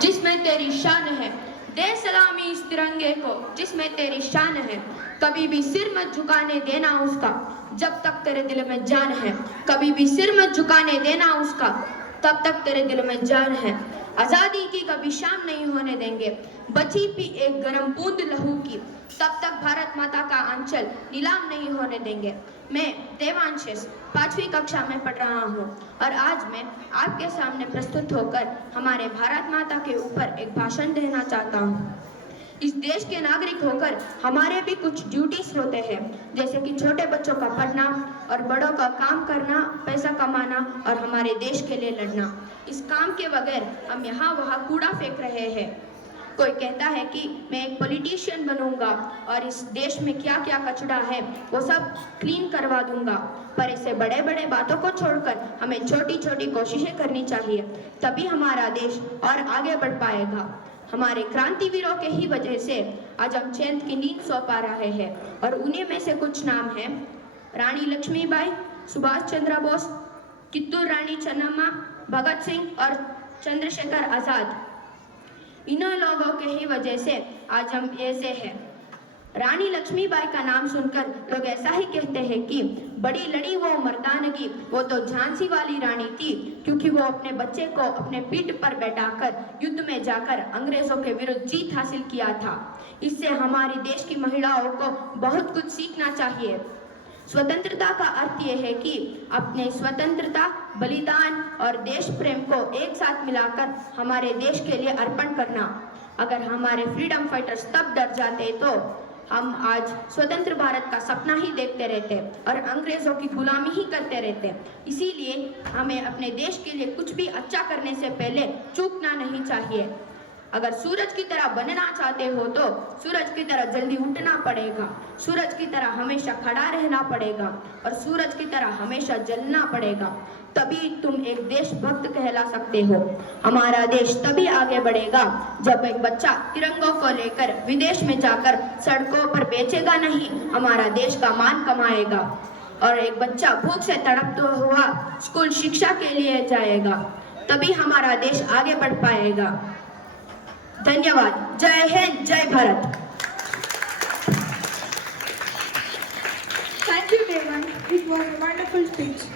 जिसमें तेरी शान है, दे सलामी इस तिरंगे को जिसमें तेरी शान है। कभी भी सिर मत झुकाने देना उसका जब तक तेरे दिल में जान है। कभी भी सिर मत झुकाने देना उसका तब तक तेरे दिल में जान है। आजादी की कभी शाम नहीं होने देंगे, बची भी एक गरम बूंद लहू की, तब तक भारत माता का आंचल नीलाम नहीं होने देंगे। मैं देवांशिष 5वीं कक्षा में पढ़ रहा हूँ और आज मैं आपके सामने प्रस्तुत होकर हमारे भारत माता के ऊपर एक भाषण देना चाहता हूँ। इस देश के नागरिक होकर हमारे भी कुछ ड्यूटीज होते हैं, जैसे कि छोटे बच्चों का पढ़ना और बड़ों का काम करना, पैसा कमाना और हमारे देश के लिए लड़ना। इस काम के बगैर हम यहाँ वहाँ कूड़ा फेंक रहे हैं। कोई कहता है कि मैं एक पॉलिटिशियन बनूंगा और इस देश में क्या क्या कचरा है वो सब क्लीन करवा दूंगा, पर ऐसे बड़े बड़े बातों को छोड़कर हमें छोटी छोटी कोशिशें करनी चाहिए, तभी हमारा देश और आगे बढ़ पाएगा। हमारे क्रांतिवीरों के ही वजह से आज हम चैन की नींद सो पा रहे हैं और उन्हीं में से कुछ नाम हैं रानी लक्ष्मीबाई, सुभाष चंद्र बोस, कित्तूर रानी चन्नम्मा, भगत सिंह और चंद्रशेखर आजाद। इन्हीं लोगों के ही वजह से आज हम ऐसे हैं। रानी लक्ष्मीबाई का नाम सुनकर लोग ऐसा ही कहते हैं कि बड़ी लड़ी वो मर्दानगी, वो तो झांसी वाली रानी थी, क्योंकि वो अपने बच्चे को अपने पीठ पर बैठाकर युद्ध में जाकर अंग्रेजों के विरुद्ध जीत हासिल किया था। इससे हमारे देश की महिलाओं को बहुत कुछ सीखना चाहिए। स्वतंत्रता का अर्थ यह है कि अपने स्वतंत्रता, बलिदान और देश प्रेम को एक साथ मिलाकर हमारे देश के लिए अर्पण करना। अगर हमारे फ्रीडम फाइटर्स तब डर जाते तो हम आज स्वतंत्र भारत का सपना ही देखते रहते और अंग्रेजों की गुलामी ही करते रहते। इसीलिए हमें अपने देश के लिए कुछ भी अच्छा करने से पहले चूकना नहीं चाहिए। अगर सूरज की तरह बनना चाहते हो तो सूरज की तरह जल्दी उठना पड़ेगा, सूरज की तरह हमेशा खड़ा रहना पड़ेगा और सूरज की तरह हमेशा जलना पड़ेगा, तभी तुम एक देशभक्त कहला सकते हो। हमारा देश तभी आगे बढ़ेगा जब एक बच्चा तिरंगों को लेकर विदेश में जाकर सड़कों पर बेचेगा नहीं, हमारा देश का मान कमाएगा। और एक बच्चा भूख से तड़पता हुआ स्कूल शिक्षा के लिए जाएगा, तभी हमारा देश आगे बढ़ पाएगा। धन्यवाद। जय हिंद, जय Bharat. Thank you, Devan. It was a wonderful speech.